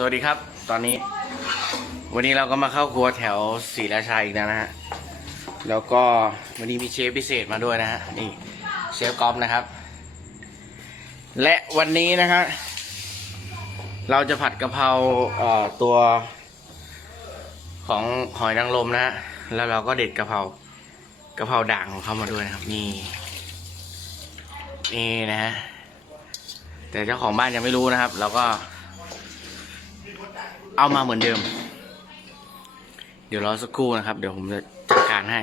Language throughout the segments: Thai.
สวัสดีครับ ตอนนี้ วันนี้เราก็มาเข้าครัวแถวศรีราชาอีกแล้วนะฮะ แล้วก็วันนี้มีเชฟพิเศษมาด้วยนะฮะ นี่เชฟกอฟนะครับ และวันนี้นะครับเราจะผัดกะเพราเอ่อตัวของหอยนางรมนะฮะ แล้วเราก็เด็ดกะเพรากะเพราด่างของเขามาด้วยนะครับ นี่ นี่นะฮะ แต่เจ้าของบ้านยังไม่รู้นะครับ เราก็ เอามาเหมือนเดิม เดี๋ยวรอสักครู่นะครับ เดี๋ยวผมจะจัดการให้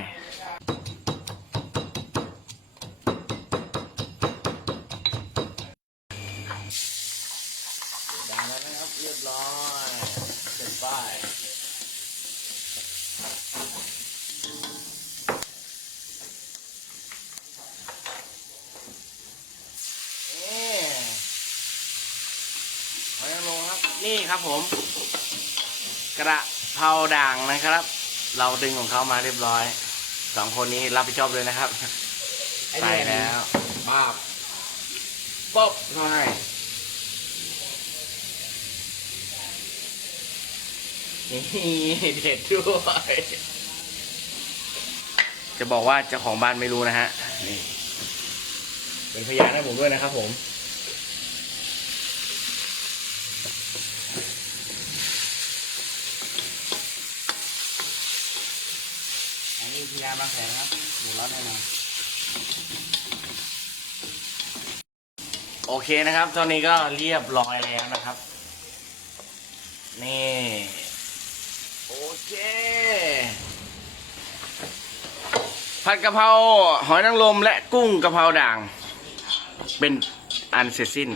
ดังแล้วนะครับเรียบร้อยเสร็จไปนี่หอยนางรมครับนี่ครับผม กระเพราด่างนะครับ เราดึงของเขามาเรียบร้อยสองคนนี้รับผิดชอบเลยนะครับใส่แล้วบ้าบป๊อบเข้าให้นี่เด็ดด้วยจะบอกว่าเจ้าของบ้านไม่รู้นะฮะนี่เป็นพยานให้ผมด้วยนะครับผม อันนี้พยาบางแสนครับอยู่ร้อนแน่นอนโอเคนะครับตอนนี้ก็เรียบร้อยแล้วนะครับ นี่โอเค ผัดกะเพราหอยนางรมและกุ้งกะเพราด่าง เป็นอันเสร็จสิ้น